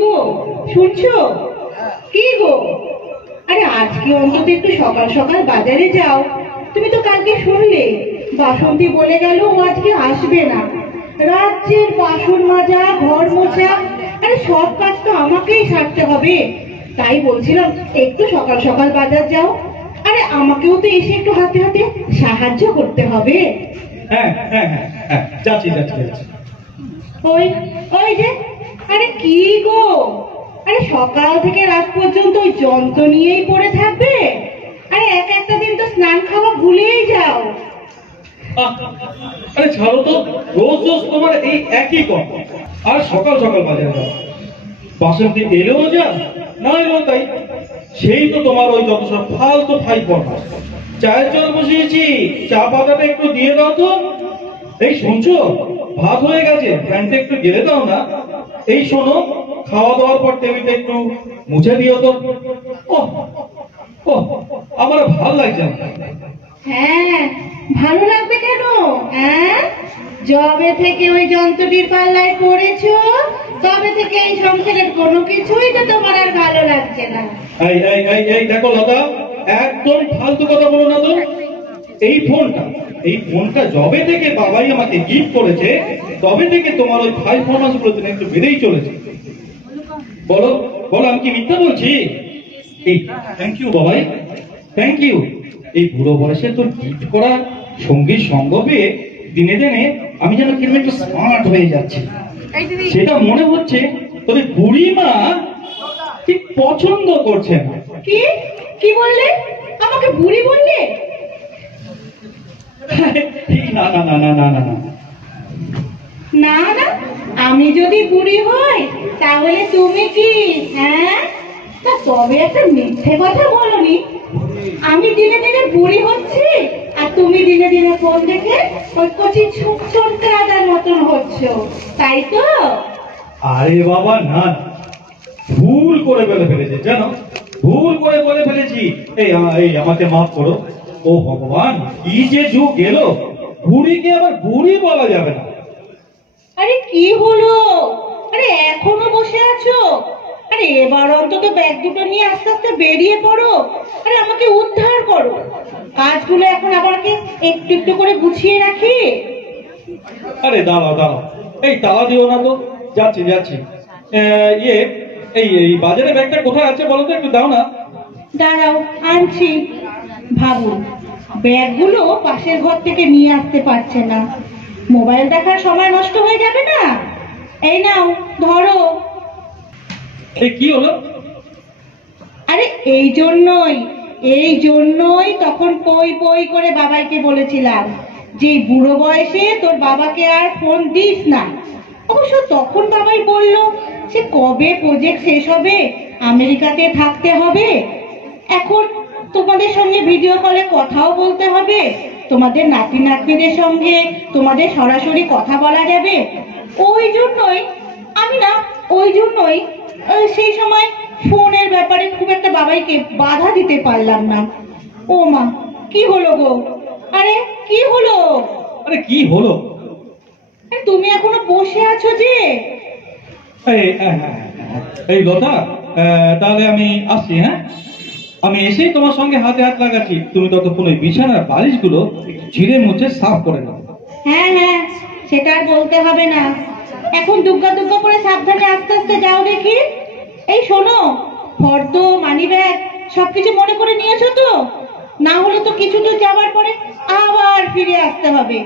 গো শুনছো? কি গো? আরে আজকে অন্তত একটু সকাল সকাল বাজারে যাও। তুমি তো কালকে শুনলে বাসন্তী বলে গেল ও আজকে আসবে না। রাজ্যের বাসন মাজা, ঘর মোছা, আরে সব কাজ তো আমাকেই সারতে হবে। তাই বলছিলাম একটু সকাল সকাল বাজার যাও। আরে আমাকেও তো এসে একটু হাতে হাতে সাহায্য করতে হবে। হ্যাঁ হ্যাঁ হ্যাঁ হ্যাঁ, যাচ্ছি যাচ্ছি যাচ্ছি। ওই ওই যে, আরে কি গো, আরে সকাল থেকে রাত পর্যন্ত ওই যন্ত্র নিয়েই পড়ে থাকবে? আরে এক একটা দিন তো স্নান খাওয়া ভুলেই যাও। আরে ছাড়ো তো, রোজ রোজ তোমার এই একই কথা। আর সকাল সকাল বাজারে যাও, বাসন্তী এলেও যা না এলেও তাই। সেই তো তোমার ওই যত সব ফালতু ফাই পড়া। চায়ের জল বসিয়েছি, চা পাতাটা একটু দিয়ে দাও তো। এই শুনছো, ভাত হয়ে গেছে, ফ্যানটা একটু গেলে দাও না। এই শোনো, খাওয়া দাওয়ার পর টেবিলটা একটু মুছে দিও তো। ও ও, আমার ভাল লাগছে না। হ্যাঁ, ভালো লাগবে কেন? হ্যাঁ, যবে থেকে ওই যন্ত্রটির পাল্লায় পড়েছো তবে থেকে এই সংসারের কোনো কিছুই তো তোমার আর ভালো লাগছে না। এই এই এই এই দেখো লতা, একদম ফালতু কথা বলো না তো। এই ফোনটা যবে থেকে বাবাই আমাকে গিফট করেছে তবে থেকে তোমার ওই ভাই ফরমাস গুলো একটু বেড়েই চলেছে। বলো বলো, আমি কি মিথ্যা বলছি? এই থ্যাংক ইউ বাবাই, থ্যাংক ইউ। এই বুড়ো বয়সে তোর গিফট করা সঙ্গীর সঙ্গ পেয়ে দিনে দিনে আমি যেন কিরকম একটু স্মার্ট হয়ে যাচ্ছি। সেটা মনে হচ্ছে তবে বুড়ি মা ঠিক পছন্দ করছে না। কি কি বললে? আমাকে বুড়ি বললে? না না না না না না না না না, আমি যদি বুড়ি হই তাহলে তুমি কি? হ্যাঁ, তা তবে একটা মিথ্যে কথা বলনি। আমি দিনে দিনে বুড়ি হচ্ছি আর তুমি দিনে দিনে ফোন দেখে ওই কচি ছোট রাজার মতন হচ্ছ, তাই তো? আরে বাবা না, ভুল করে বলে ফেলেছে জানো, ভুল করে বলে ফেলেছি। এই আমাকে মাফ করো। ও ভগবান, কি যে যুগ গেল, বুড়িকে আবার বুড়ি বলা যাবে না। আরে কি হলো? আরে এখনো বসে আছো? আরে এবার অন্তত ব্যাগ দুটো নিয়ে আস্তে আস্তে বেরিয়ে পড়ো। আরে আমাকে উদ্ধার করো। কাজগুলো এখন আমাকে একটু একটু করে গুছিয়ে রাখি। আরে দাঁড়াও দাঁড়াও, এই তালা দিও না তো, যাচ্ছি যাচ্ছি। ইয়ে, এই বাজারে ব্যাগটা কোথায় আছে বলো তো, একটু দাও না। দাঁড়াও, আনছি। ভাবুন, ব্যাগগুলো পাশের ঘর থেকে নিয়ে আসতে পারছে না। মোবাইল দেখার সময় নষ্ট হয়ে যাবে না। এই নাও, ধরো। এই কি হলো? আরে এই জন্যই তখন পই পই করে বাবাইকে বলেছিলাম যে বুড়ো বয়সে তোর বাবাকে আর ফোন দিস না। অবশ্য তখন বাবাই বলল সে কবে প্রজেক্ট শেষ হবে, আমেরিকাতে থাকতে হবে, এখন তোমাদের সঙ্গে ভিডিও কলে কথাও বলতে হবে, তোমাদের নাতি নাতনিদের সঙ্গে তোমাদের সরাসরি কথা বলা যাবে। ওই জন্যই সেই সময় ফোনের ব্যাপারে খুব একটা বাবাইকে বাধা দিতে পারলাম না। ও মা, কি হলো গো? আরে কি হলো? আরে কি হলো? তুমি এখনো বসে আছো যে? এই লতা, তাহলে আমি আসছি। হ্যাঁ, আমি এসেই তোমার সঙ্গে হাতে হাত লাগাচ্ছি। তুমি ততক্ষণ ওই বিছানার বালিশগুলো ঝিরে মুছে সাফ করে নাও। হ্যাঁ হ্যাঁ, সেটা আর বলতে হবে না। এখন দুগ্গা দুগ্গা করে সাবধানে আস্তে আস্তে যাও দেখি। এই শোনো, ফর্দ, মানি ব্যাগ সবকিছু মনে করে নিয়েছো তো? না হলে তো কিছু দূর যাওয়ার পরে আবার ফিরে আসতে হবে।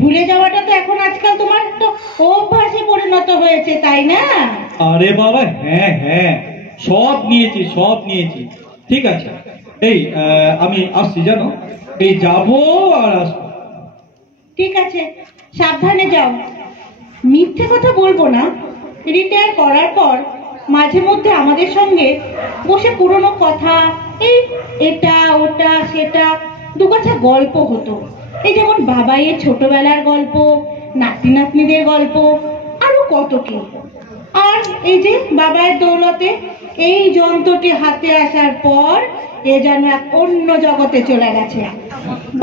ভুলে যাওয়াটা তো এখন আজকাল তোমার তো অভ্যাসে পরিণত হয়েছে, তাই না? আরে বাবা, হ্যাঁ হ্যাঁ, সব নিয়েছি। ঠিক আছে, এই আমি আসছি জানো, এই যাবো আর আসবো। ঠিক আছে, সাবধানে যাও। মিথ্যে কথা বলবো না, রিটায়ার করার পর মাঝে মধ্যে আমাদের সঙ্গে বসে পুরনো কথা, এই এটা ওটা সেটা দুগাছা গল্প হতো। এই যেমন বাবাইয়ের ছোটবেলার গল্প, নাতি নাতনিদের গল্প, আরো কত কি। আর এই যে বাবাইয়ের দৌলতে এই যন্ত্রটি হাতে আসার পর এ যেন এক অন্য জগতে চলে গেছে।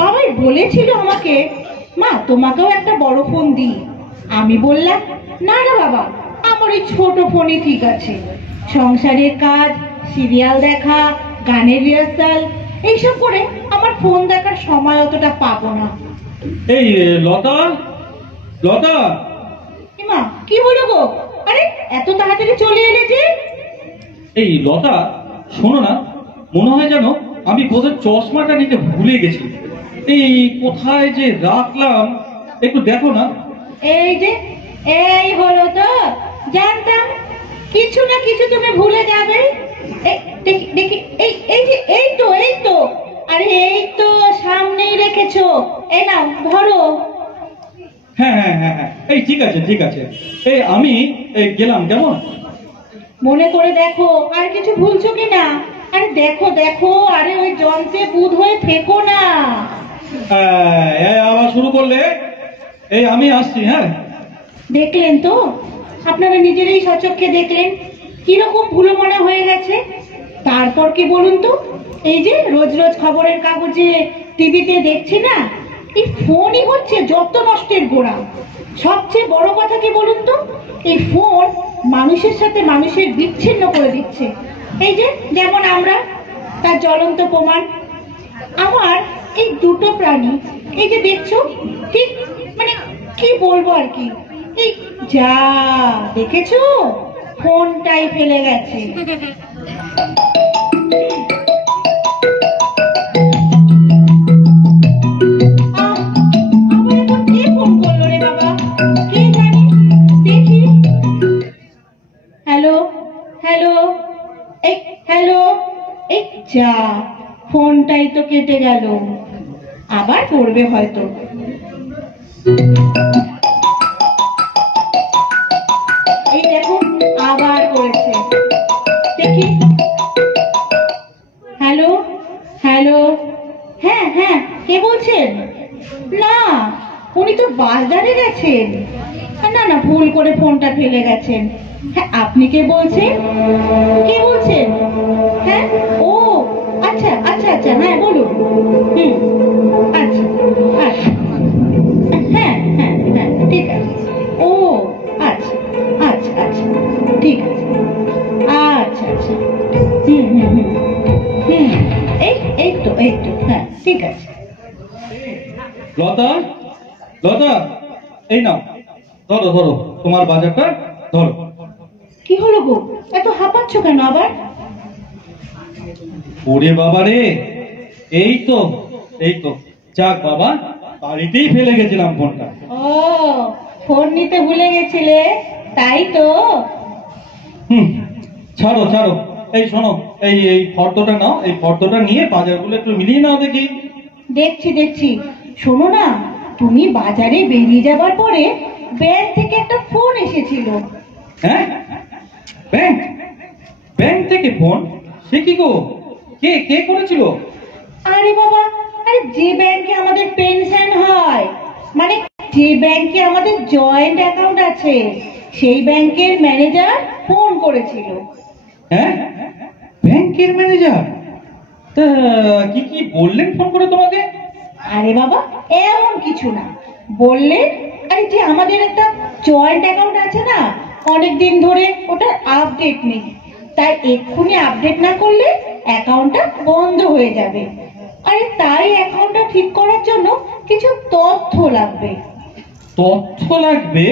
বাবাই বলেছিল আমাকে, মা তোমাকেও একটা বড় ফোন দিই। আমি বললাম, না না বাবা, আমার ওই ছোট ফোনই ঠিক আছে। সংসারের কাজ, সিরিয়াল দেখা, গানের রিহার্সাল এইসব করে আমার ফোন দেখার সময় অতটা পাবো না। এই লতা, লতা, মা কি হলো গো? আরে এত তাড়াতাড়ি চলে এলে যে? এই লতা শোনো না, মনে হয় যেন আমি বোধহয় চশমাটা নিতে ভুলে গেছি। এই কোথায় যে রাখলাম একটু দেখো না। এই যে, এই হলো তো, জানতাম কিছু না কিছু তুমি ভুলে যাবে। দেখি দেখি, এই এই যে, এই তো এই তো, আরে এই তো সামনেই রেখেছো, এই নাও ধরো। হ্যাঁ হ্যাঁ হ্যাঁ হ্যাঁ, এই ঠিক আছে ঠিক আছে, এই আমি গেলাম, কেমন? মনে করে দেখো আর কিছু ভুলছো কিনা। আরে দেখো দেখো, আরে ওই যন্ত্রে বুঁদ হয়ে থেকো না। আবার শুরু করলে? এই আমি আসছি। হ্যাঁ, দেখলেন তো, আপনারা নিজেরাই সচক্ষে দেখলেন কিরকম ভুলো মনে হয়ে গেছে। তারপর কি বলুন তো, এই যে রোজ রোজ খবরের কাগজে, টিভিতে দেখছি না, এই ফোনই হচ্ছে যত নষ্টের গোড়া। সবচেয়ে বড় কথা কি বলুন তো, এই ফোন মানুষের সাথে মানুষের বিচ্ছিন্ন করে দিচ্ছে। এই যে যেমন আমরা, তার জ্বলন্ত প্রমাণ। আমার এই দুটো প্রাণী, এই যে দেখছো, ঠিক মানে কি বলবো আর কি, এই যা দেখেছো, ফোনটাই ফেলে গেছে। আবার এখন কে ফোন করলো রে বাবা? কে জানি, দেখি। হ্যালো হ্যালো, এই হ্যালো, এই যা, ফোনটাই তো কেটে গেল। আবার করবে হয়তো। এই দেখো আবার করেছে, দেখি। হ্যালো হ্যালো, হ্যাঁ হ্যাঁ, কে বলছেন? না, উনি তো বাজারে গেছেন। না না, ভুল করে ফোনটা ফেলে গেছেন। হ্যাঁ, আপনি কে বলছেন? কে বলছেন? হ্যাঁ, ও আচ্ছা আচ্ছা আচ্ছা, হ্যাঁ বলুন। আচ্ছা আচ্ছা, হ্যাঁ হ্যাঁ হ্যাঁ, ঠিক আছে। ও আচ্ছা আচ্ছা আচ্ছা, ঠিক আছে। আচ্ছা আচ্ছা, হুম হুম হুম হুম, এই এই তো এই তো, হ্যাঁ ঠিক আছে। লতা, লতা, এই নাও, ধরো ধরো তোমার বাজারটা ধরো। কি হলো গো, এত হাঁপাচ্ছ কেন আবার? ওরে বাবা রে, এই তো এই তো, যাক বাবা, বাড়িতেই ফেলে গেছিলাম ফোনটা। ও, ফোন নিতে ভুলে গেছিলে, তাই তো। হুম, ছাড়ো ছাড়ো, এই শোনো, এই এই ফর্দটা নাও, এই ফর্দটা নিয়ে বাজারগুলো একটু মিলিয়ে নাও দেখি। দেখছি দেখছি, শোনো না, তুমি বাজারে বেরিয়ে যাবার পরে ব্যাংক থেকে একটা ফোন এসেছিল। হ্যাঁ, ব্যাংক, ব্যাংক থেকে ফোন? সে কি গো, কে কে করেছিল? আরে বাবা, আরে যে ব্যাংকে আমাদের পেনশন হয়, মানে যে ব্যাংকে আমাদের জয়েন্ট অ্যাকাউন্ট আছে, সেই ব্যাংকের ম্যানেজার ফোন করেছিল। হ্যাঁ, ব্যাংকের ম্যানেজার? তা কি কি বললেন ফোন করে তোমাকে? আরে বাবা, এমন কিছু না, বললে আরে যে আমাদের একটা জয়েন্ট অ্যাকাউন্ট আছে না, অনেকদিন ধরে ওটার আপডেট নেই, তাই এক্ষুনি আপডেট না করলে অ্যাকাউন্টটা বন্ধ হয়ে যাবে। আরে তাই অ্যাকাউন্টটা ঠিক করার জন্য কিছু তথ্য লাগবে। তথ্য লাগবে?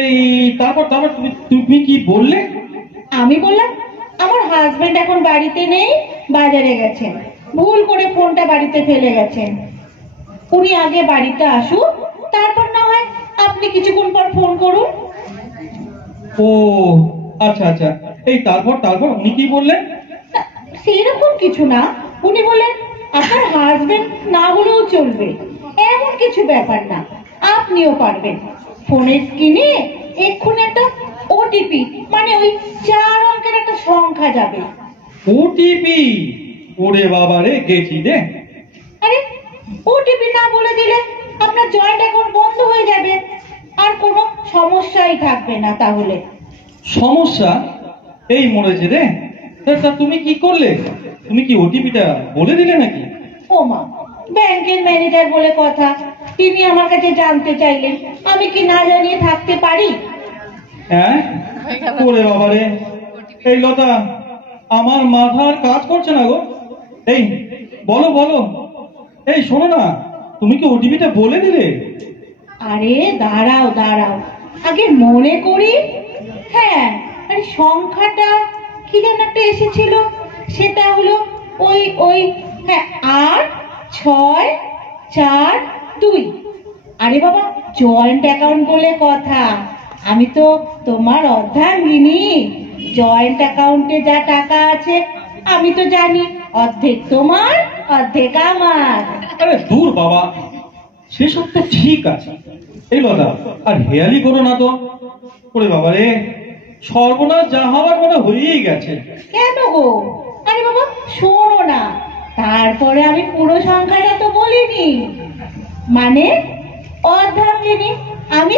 এই তারপর তারপর তুমি তুমি কি বললে? আমি বললাম আমার হাজবেন্ড এখন বাড়িতে নেই, বাজারে গেছেন, ভুল করে ফোনটা বাড়িতে ফেলে গেছেন। উনি আগে বাড়িতে আসুক, তারপর না হয় আপনি কিছুক্ষণ পর ফোন করুন। ও আচ্ছা আচ্ছা, এই তারপর তারপর উনি কি বললেন? সেরকম কিছু না, উনি বললেন আপনার হাজবেন্ড না হলেও চলবে, এমন কিছু ব্যাপার না, আপনিও পারবেন। ফোনের স্ক্রিনে এক্ষুনি একটা ওটিপি, মানে ওই 4 অঙ্কের একটা সংখ্যা যাবে। ওটিপি? ওরে বাবা রে, গেছি রে। আরে ওটিপি না বলে দিলে আপনার জয়েন্ট অ্যাকাউন্ট বন্ধ হয়ে যাবে, আর কোনো সমস্যাই থাকবে না। তাহলে সমস্যা? এই মরেছে রে। তা তুমি কি করলে? তুমি কি ওটিপিটা বলে দিলে নাকি? ও মা, ব্যাংকের ম্যানেজার বলে কথা, তিনি আমার কাছে জানতে চাইলেন, আমি কি না জানিয়ে থাকতে পারি? হ্যাঁ ওরে বাবারে, এই লতা আমার মাথার কাজ করছে না গো। এই বলো বলো, এই শোনো না, তুমি কি ওটিপিটা বলে দিলে? আরে দাঁড়াও দাঁড়াও, আগে মনে করি। হ্যাঁ, আরে সংখ্যাটা কি যেন একটা এসেছিল, সেটা হলো ওই ওই হ্যাঁ 86442। আরে বাবা, জয়েন্ট অ্যাকাউন্ট বলে কথা, আমি তো তোমার অর্ধাঙ্গিনী। জয়েন্ট অ্যাকাউন্টে যা টাকা আছে আমি তো জানি, অর্ধেক তোমার অর্ধেক আমার। আরে দূর বাবা, সেসব তো ঠিক আছে। এই লতা আর হেয়ালি করো না তো। ওরে বাবা রে, সর্বনাশ যা হওয়ার মনে হয়েই গেছে। কেন গো? আরে বাবা শোনো না, তারপরে আমি পুরো সংখ্যাটা তো বলিনি। মানে অর্ধাঙ্গিনী, আমি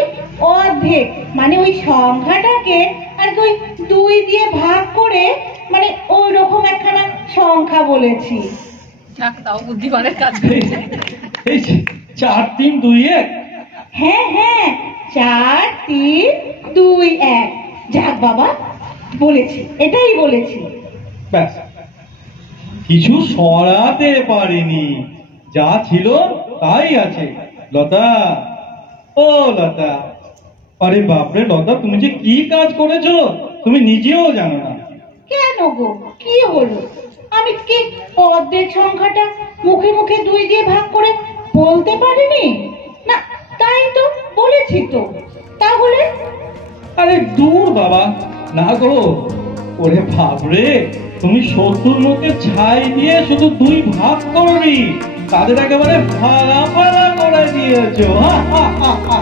অর্ধেক, মানে ওই সংখ্যাটাকে আর কি ওই 2 দিয়ে ভাগ করে, মানে ওই রকম একখানা সংখ্যা বলেছি। যাক, তাও বুদ্ধিমানের কাজ। এই 4 3 2 1। হ্যাঁ হ্যাঁ, 4 3 2 1। যাক বাবা, বলেছি, এটাই বলেছি। ব্যাস, কিছু সরাতে পারিনি, যা ছিল তাই আছে। লতা, ও লতা, আরে বাপরে লতা, তুমি যে কি কাজ করেছো তুমি নিজেও জানো না। কেন গো, কি হলো? আমি কি অর্ধেক সংখ্যাটা মুখে মুখে 2 দিয়ে ভাগ করে বলতে পারিনি? না, তাই তো বলেছি তো। তাহলে আরে দূর বাবা, না গো। ওরে বাপরে, তুমি 70 লোকের ছাই দিয়ে শুধু 2 ভাগ করনি, তাদের একেবারে ভাগা ভাগা করে দিয়েছো। হা হা হা হা।